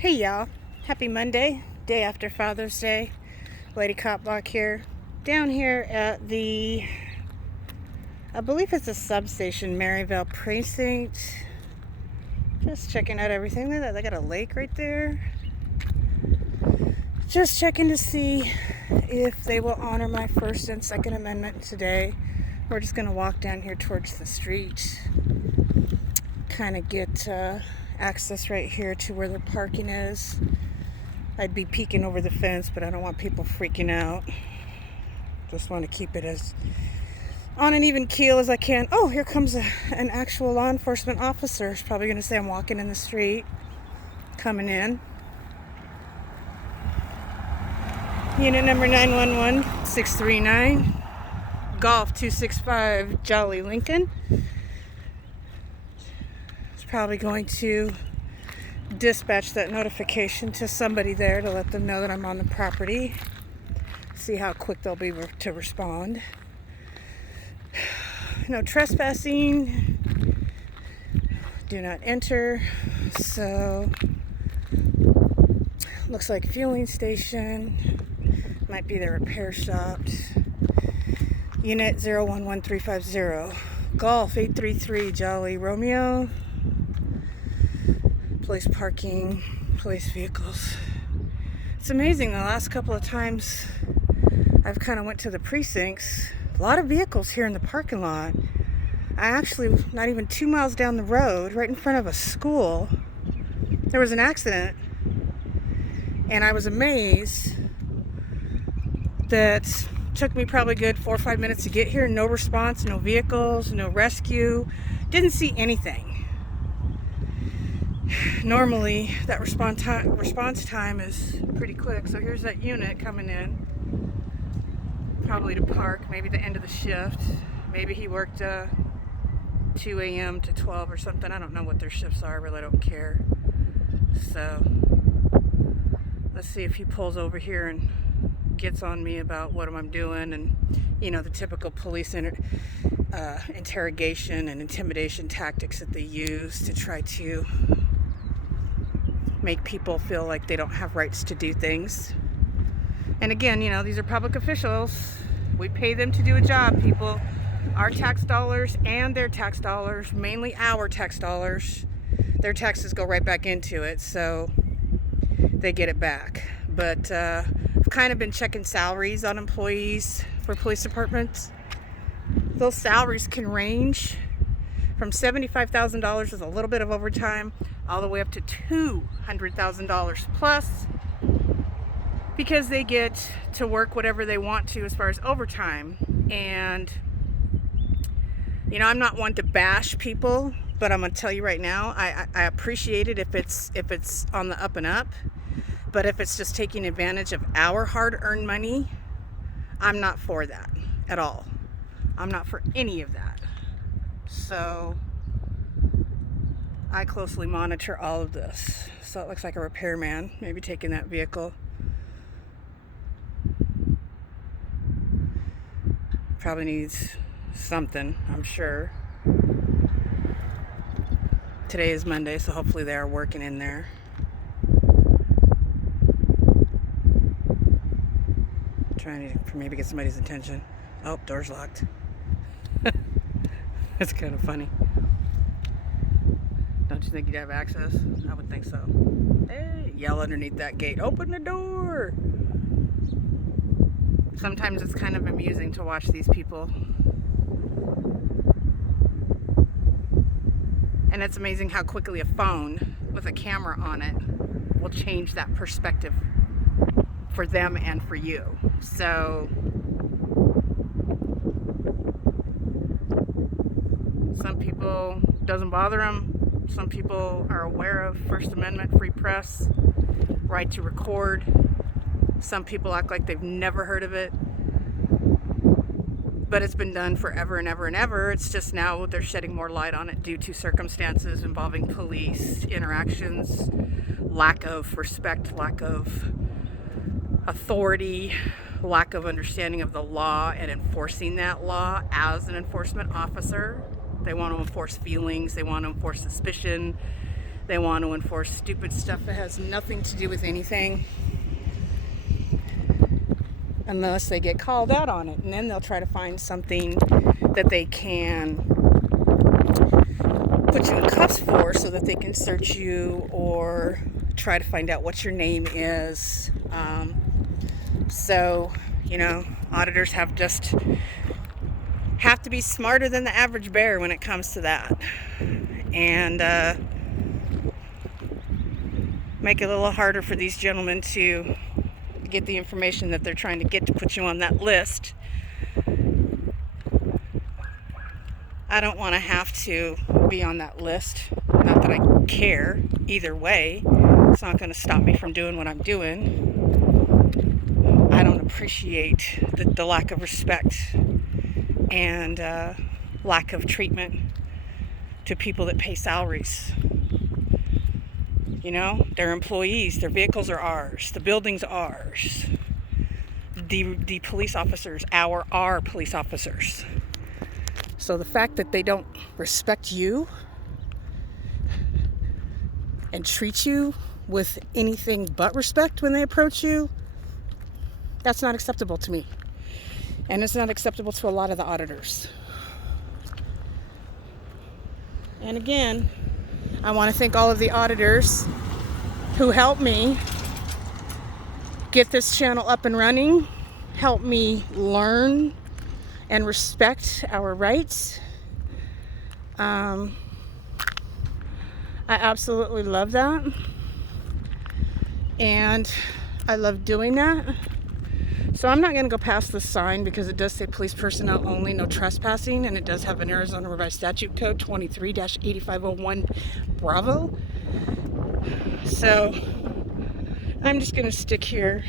Hey y'all, happy Monday, day after Father's Day. Lady Cop Block here. Down here at I believe it's a substation, Maryvale Precinct. Just checking out everything. Look at that, they got a lake right there. Just checking to see if they will honor my First and Second Amendment today. We're just gonna walk down here towards the street, kind of get access right here to where the parking is. I'd be peeking over the fence, but I don't want people freaking out. Just want to keep it as on an even keel as I can. Oh, here comes an actual law enforcement officer. He's probably going to say I'm walking in the street, coming in. Unit number 911-639, Golf 265, Jolly Lincoln. It's probably going to dispatch that notification to somebody there to let them know that I'm on the property. See how quick they'll be to respond. No trespassing. Do not enter. So, looks like fueling station. Might be the repair shop. Unit 011350. Golf 833 Jolly Romeo. Police parking, police vehicles. It's amazing, the last couple of times I've kind of went to the precincts, a lot of vehicles here in the parking lot. I actually, not even 2 miles down the road, right in front of a school, there was an accident. And I was amazed that took me probably good 4 or 5 minutes to get here. No response, no vehicles, no rescue. Didn't see anything. Normally, that response time is pretty quick. So here's that unit coming in. Probably to park, maybe the end of the shift. Maybe he worked 2 a.m. to 12 or something. I don't know what their shifts are, really don't care. So, let's see if he pulls over here and gets on me about what I'm doing and, the typical police interrogation and intimidation tactics that they use to try to make people feel like they don't have rights to do things. And again, these are public officials. We pay them to do a job, people. Our tax dollars and their tax dollars, mainly our tax dollars, their taxes go right back into it, so they get it back. But I've kind of been checking salaries on employees for police departments. Those salaries can range from $75,000 with a little bit of overtime all the way up to $200,000 plus, because they get to work whatever they want to as far as overtime. And I'm not one to bash people, but I'm gonna tell you right now, I appreciate it if it's on the up and up. But if it's just taking advantage of our hard-earned money, I'm not for that at all. I'm not for any of that. So I closely monitor all of this. So it looks like a repairman, maybe taking that vehicle. Probably needs something, I'm sure. Today is Monday, so hopefully they are working in there. Trying to maybe get somebody's attention. Oh, door's locked. It's kind of funny. Don't you think you'd have access? I would think so. Hey, yell underneath that gate, open the door! Sometimes it's kind of amusing to watch these people. And it's amazing how quickly a phone with a camera on it will change that perspective for them and for you. So, some people, doesn't bother them. Some people are aware of First Amendment, free press, right to record. Some people act like they've never heard of it. But it's been done forever and ever and ever. It's just now they're shedding more light on it due to circumstances involving police interactions, lack of respect, lack of authority, lack of understanding of the law and enforcing that law as an enforcement officer. They want to enforce feelings, they want to enforce suspicion, They want to enforce stupid stuff that has nothing to do with anything, unless they get called out on it, and then they'll try to find something that they can put you in cuffs for so that they can search you or try to find out what your name is. So, auditors have to be smarter than the average bear when it comes to that, and make it a little harder for these gentlemen to get the information that they're trying to get to put you on that list. I don't want to have to be on that list. Not that I care either way. It's not going to stop me from doing what I'm doing. I don't appreciate the lack of respect and lack of treatment to people that pay salaries. They're employees. Their vehicles are ours. The building's ours. The police officers are police officers. So the fact that they don't respect you and treat you with anything but respect when they approach you, that's not acceptable to me. And it's not acceptable to a lot of the auditors. And again, I want to thank all of the auditors who helped me get this channel up and running, help me learn and respect our rights. I absolutely love that. And I love doing that. So I'm not going to go past this sign because it does say police personnel only, no trespassing, and it does have an Arizona Revised Statute Code 23-8501 Bravo. So I'm just going to stick here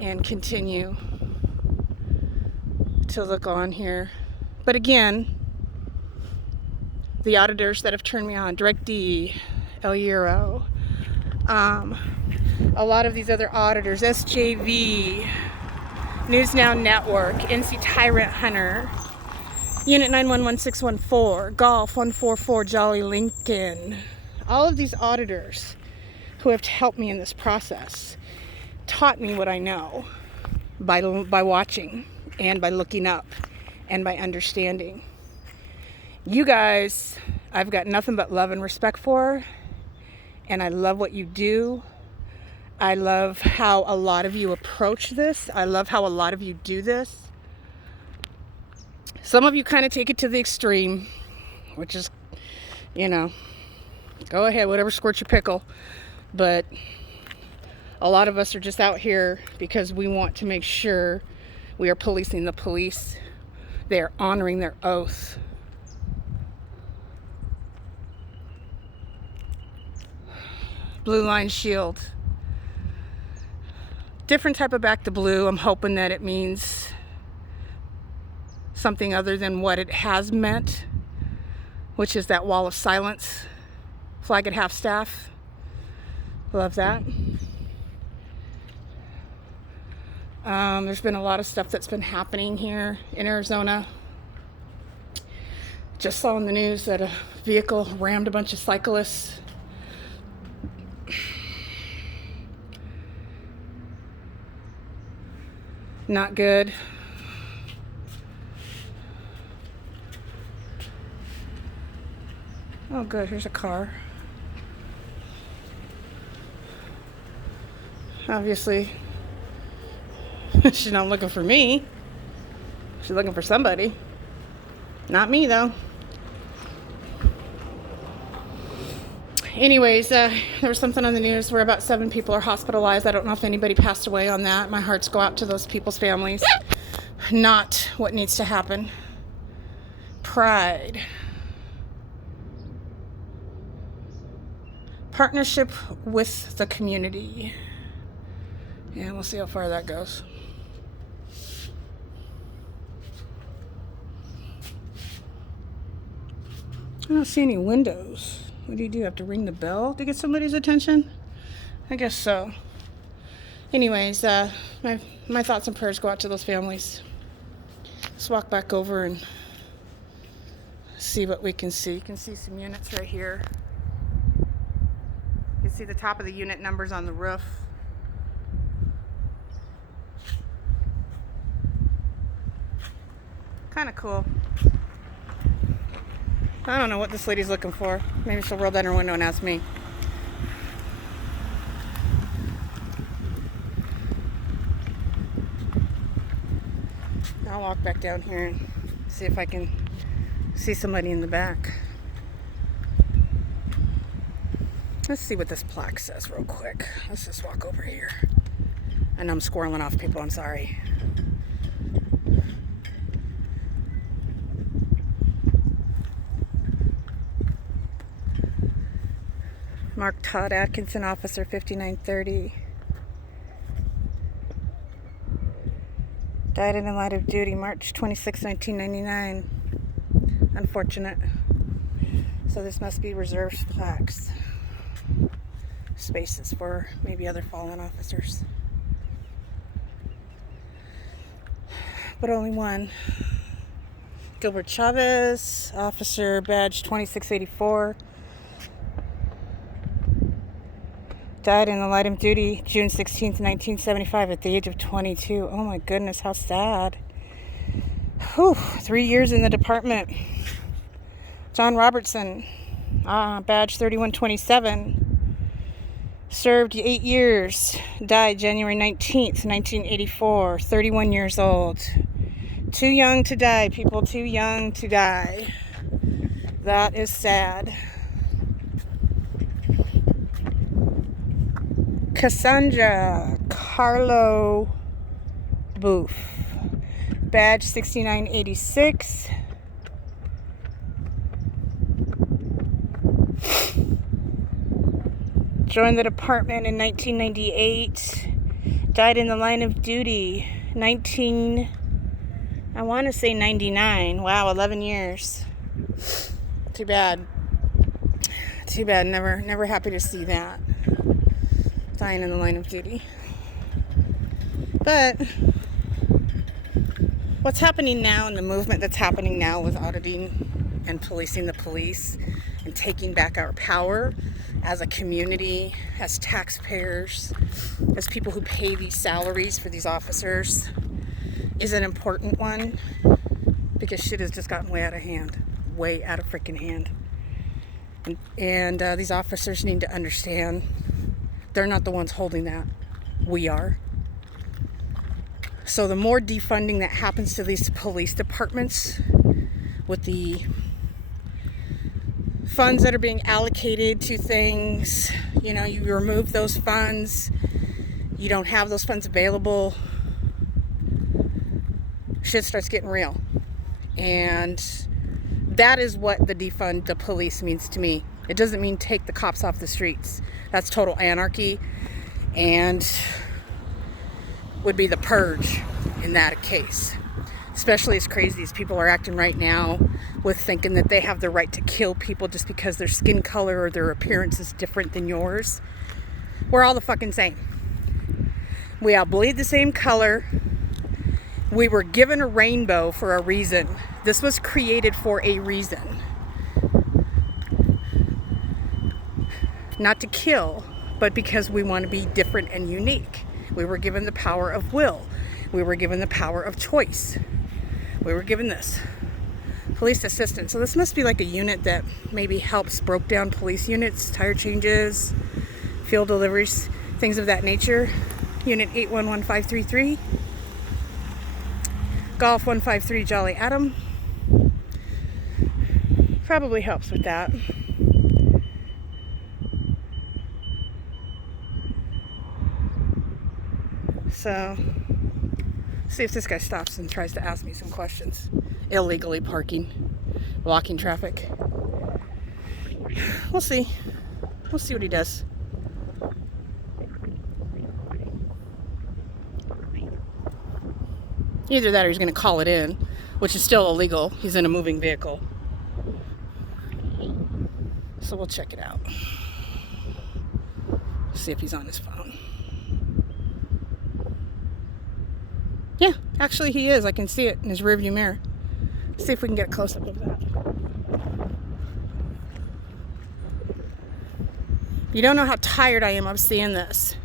and continue to look on here. But again, the auditors that have turned me on, Direct D, El Euro, a lot of these other auditors, SJV, News Now Network, NC Tyrant Hunter, Unit 911614, Golf 144 Jolly Lincoln, all of these auditors who have helped me in this process taught me what I know by watching and by looking up and by understanding. You guys, I've got nothing but love and respect for, and I love what you do. I love how a lot of you approach this. I love how a lot of you do this. Some of you kind of take it to the extreme, which is, go ahead, whatever squirts your pickle. But a lot of us are just out here because we want to make sure we are policing the police. They are honoring their oath. Blue line shield. Different type of back to blue. I'm hoping that it means something other than what it has meant, which is that wall of silence. Flag at half staff. Love that. There's been a lot of stuff that's been happening here in Arizona. Just saw in the news that a vehicle rammed a bunch of cyclists. Not good. Oh good, here's a car. Obviously, she's not looking for me. She's looking for somebody. Not me though. Anyways, there was something on the news where about 7 people are hospitalized. I don't know if anybody passed away on that. My hearts go out to those people's families. Not what needs to happen. Pride. Partnership with the community. And we'll see how far that goes. I don't see any windows. What do? You have to ring the bell to get somebody's attention? I guess so. Anyways, my thoughts and prayers go out to those families. Let's walk back over and see what we can see. You can see some units right here. See the top of the unit numbers on the roof. Kind of cool. I don't know what this lady's looking for. Maybe she'll roll down her window and ask me. I'll walk back down here and see if I can see somebody in the back. Let's see what this plaque says real quick. Let's just walk over here. I know I'm squirreling off people, I'm sorry. Mark Todd Atkinson, Officer 5930. Died in the line of duty March 26, 1999. Unfortunate. So this must be reserved plaques. Spaces for maybe other fallen officers. But only one. Gilbert Chavez, Officer Badge 2684. Died in the line of duty June 16th, 1975 at the age of 22. Oh my goodness, how sad. Whew, 3 years in the department. John Robertson, Badge 3127. Served 8 years. Died January 19th, 1984. 31 years old. Too young to die, people. Too young to die. That is sad. Cassandra Carlo Booth, Badge 6986. Joined the department in 1998. Died in the line of duty I want to say 99. Wow, 11 years. Too bad. Too bad. Never happy to see that. Dying in the line of duty. But what's happening now, and the movement that's happening now with auditing and policing the police and taking back our power as a community, as taxpayers, as people who pay these salaries for these officers, is an important one, because shit has just gotten way out of hand. Way out of freaking hand. And these officers need to understand they're not the ones holding that. We are. So the more defunding that happens to these police departments, with the funds that are being allocated to things, you know, you remove those funds, you don't have those funds available, shit starts getting real. And that is what the defund the police means to me. It doesn't mean take the cops off the streets. That's total anarchy, and would be the purge in that case. Especially as crazy as people are acting right now with thinking that they have the right to kill people just because their skin color or their appearance is different than yours. We're all the fucking same. We all bleed the same color. We were given a rainbow for a reason. This was created for a reason. Not to kill, but because we want to be different and unique. We were given the power of will. We were given the power of choice. We were given this. Police assistant. So this must be like a unit that maybe helps broke down police units, tire changes, fuel deliveries, things of that nature. Unit 811533. Golf 153 Jolly Adam. Probably helps with that. So, see if this guy stops and tries to ask me some questions. Illegally parking, blocking traffic. We'll see. We'll see what he does. Either that or he's going to call it in, which is still illegal. He's in a moving vehicle. So we'll check it out. See if he's on his phone. Yeah, actually he is. I can see it in his rearview mirror. See if we can get a close-up of that. You don't know how tired I am of seeing this.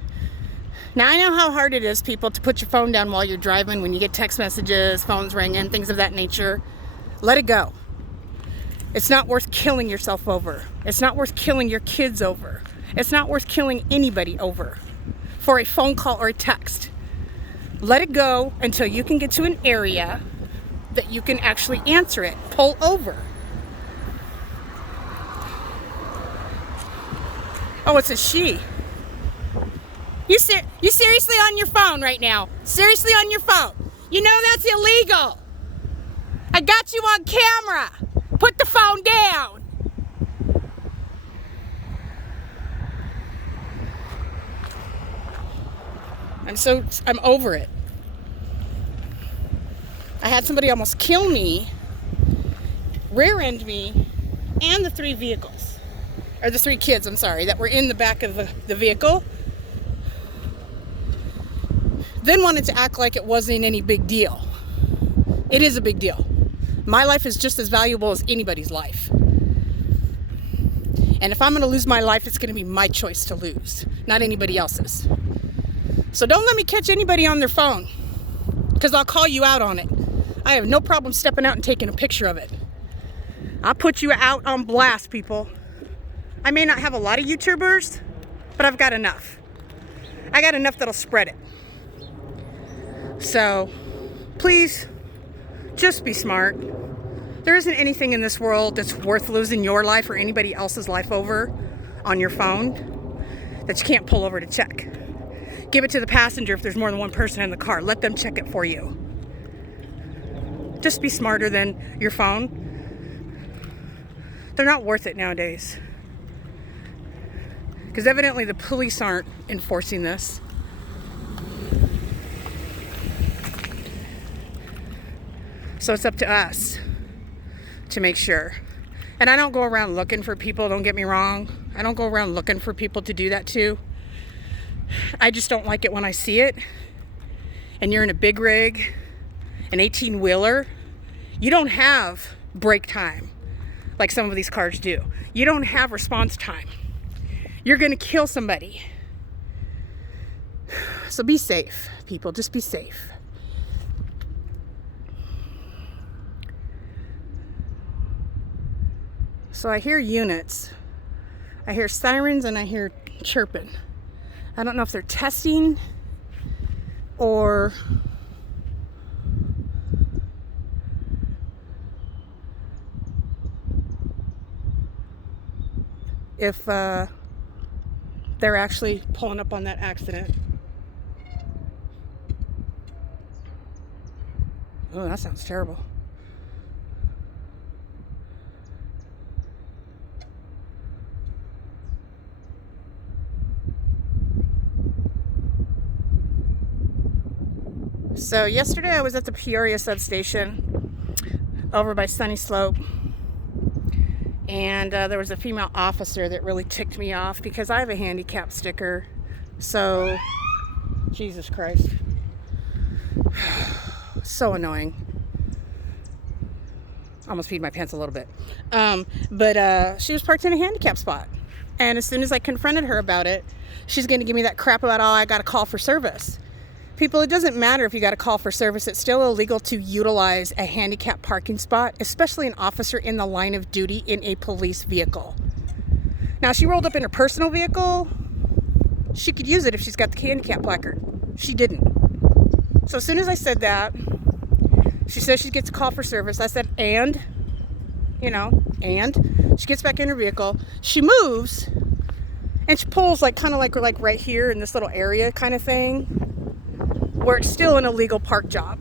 Now, I know how hard it is, people, to put your phone down while you're driving, when you get text messages, phones ringing, things of that nature. Let it go. It's not worth killing yourself over. It's not worth killing your kids over. It's not worth killing anybody over for a phone call or a text. Let it go until you can get to an area that you can actually answer it. Pull over. Oh, it's a she. You seriously on your phone right now? Seriously on your phone? You know that's illegal. I got you on camera. Put the phone down. I'm over it. I had somebody almost kill me, rear-end me, and the three vehicles. Or the three kids, I'm sorry, that were in the back of the vehicle. Then wanted to act like it wasn't any big deal. It is a big deal. My life is just as valuable as anybody's life. And if I'm going to lose my life, it's going to be my choice to lose, not anybody else's. So don't let me catch anybody on their phone, because I'll call you out on it. I have no problem stepping out and taking a picture of it. I'll put you out on blast, people. I may not have a lot of YouTubers, but I've got enough. I got enough that'll spread it. So, please, just be smart. There isn't anything in this world that's worth losing your life or anybody else's life over on your phone that you can't pull over to check. Give it to the passenger if there's more than one person in the car. Let them check it for you. Just be smarter than your phone. They're not worth it nowadays. Because evidently the police aren't enforcing this. So it's up to us to make sure. And I don't go around looking for people, don't get me wrong. I don't go around looking for people to do that to. I just don't like it when I see it. And you're in a big rig, an 18-wheeler. You don't have brake time like some of these cars do. You don't have response time. You're going to kill somebody. So be safe, people. Just be safe. So I hear units. I hear sirens and I hear chirping. I don't know if they're testing or if they're actually pulling up on that accident. Oh, that sounds terrible. So yesterday I was at the Peoria substation over by Sunny Slope, and there was a female officer that really ticked me off because I have a handicap sticker. So, Jesus Christ. So annoying. Almost peed my pants a little bit. But she was parked in a handicap spot. And as soon as I confronted her about it, she's going to give me that crap about, oh, I got to call for service. People, it doesn't matter if you got to call for service. It's still illegal to utilize a handicapped parking spot, especially an officer in the line of duty in a police vehicle. Now, she rolled up in her personal vehicle. She could use it if she's got the handicap placard. She didn't. So as soon as I said that, she says she gets a call for service. I said, and she gets back in her vehicle. She moves, and she pulls kind of like right here in this little area kind of thing, where it's still an illegal park job,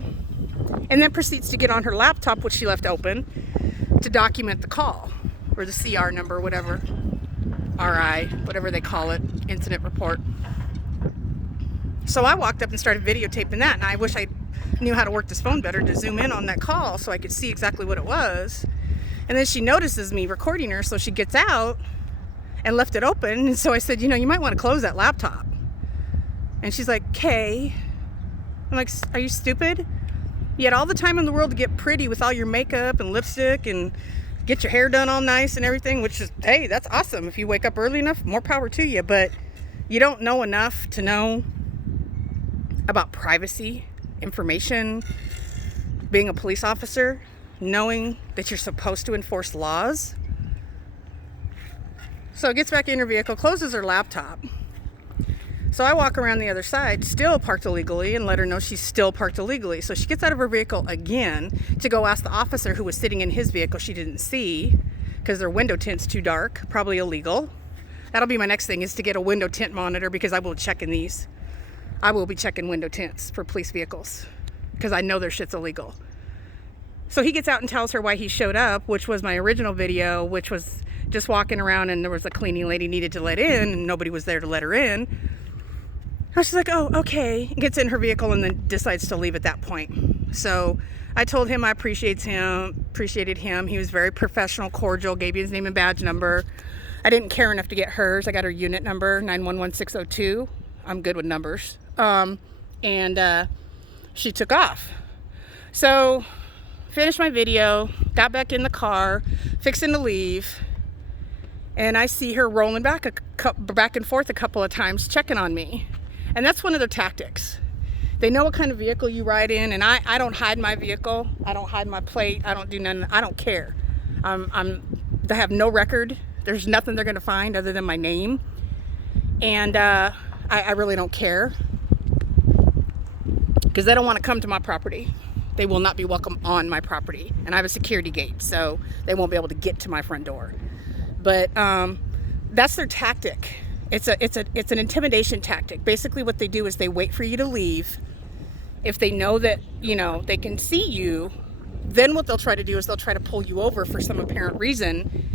and then proceeds to get on her laptop, which she left open, to document the call, or the CR number, whatever, RI, whatever they call it, incident report. So I walked up and started videotaping that, and I wish I knew how to work this phone better to zoom in on that call so I could see exactly what it was. And then she notices me recording her, so she gets out and left it open, and so I said, you might want to close that laptop. And she's like, okay. I'm like, are you stupid? You had all the time in the world to get pretty with all your makeup and lipstick and get your hair done all nice and everything, which is, hey, that's awesome. If you wake up early enough, more power to you. But you don't know enough to know about privacy, information, being a police officer, knowing that you're supposed to enforce laws. So gets back in her vehicle, closes her laptop. So I walk around the other side, still parked illegally, and let her know she's still parked illegally. So she gets out of her vehicle again to go ask the officer who was sitting in his vehicle she didn't see because their window tint's too dark, probably illegal. That'll be my next thing, is to get a window tint monitor, because I will check in these. I will be checking window tints for police vehicles because I know their shit's illegal. So he gets out and tells her why he showed up, which was my original video, which was just walking around and there was a cleaning lady needed to let in and nobody was there to let her in. And she's like, oh, okay. Gets in her vehicle and then decides to leave at that point. So I told him I appreciated him. He was very professional, cordial, gave me his name and badge number. I didn't care enough to get hers. I got her unit number, 911602. I'm good with numbers. And she took off. So finished my video, got back in the car, fixing to leave, and I see her rolling back and forth a couple of times, checking on me. And that's one of their tactics. They know what kind of vehicle you ride in, and I don't hide my vehicle. I don't hide my plate. I don't do none. I don't care. They have no record. There's nothing they're going to find other than my name. And I really don't care, because they don't want to come to my property. They will not be welcome on my property. And I have a security gate, so they won't be able to get to my front door. But that's their tactic. It's an intimidation tactic. Basically what they do is they wait for you to leave. If they know that, they can see you, then what they'll try to do is they'll try to pull you over for some apparent reason,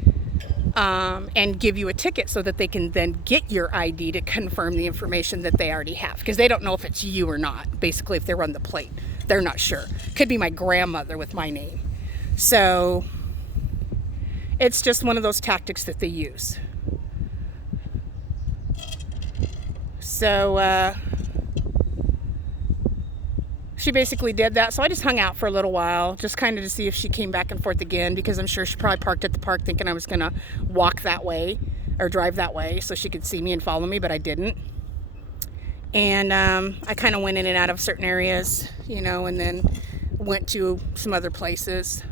and give you a ticket so that they can then get your ID to confirm the information that they already have. Because they don't know if it's you or not. Basically, if they run the plate, they're not sure. Could be my grandmother with my name. So it's just one of those tactics that they use. So she basically did that. So I just hung out for a little while, just kind of to see if she came back and forth again, because I'm sure she probably parked at the park thinking I was going to walk that way or drive that way so she could see me and follow me, but I didn't. And I kind of went in and out of certain areas, and then went to some other places.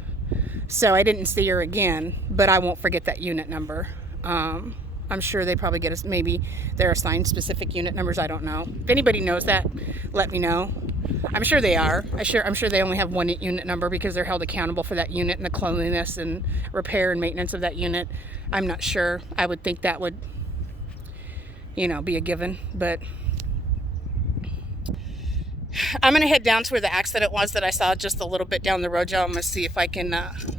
So I didn't see her again, but I won't forget that unit number. I'm sure they probably get us, maybe they're assigned specific unit numbers. I don't know. If anybody knows that, let me know. I'm sure they are. I'm sure they only have one unit number because they're held accountable for that unit and the cleanliness and repair and maintenance of that unit. I'm not sure. I would think that would, be a given, but I'm going to head down to where the accident was that I saw just a little bit down the road, y'all. I'm going to see if I can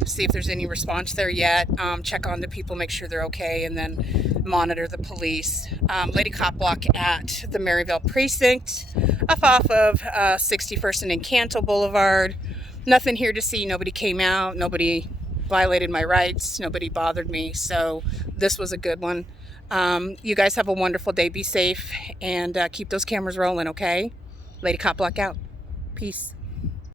see if there's any response there yet. Check on the people, make sure they're okay, and then monitor the police. Lady cop block at the Maryvale Precinct, off of 61st and Encanto Boulevard. Nothing here to see. Nobody came out. Nobody violated my rights. Nobody bothered me. So this was a good one. You guys have a wonderful day. Be safe and keep those cameras rolling, okay? Lady cop block out. Peace.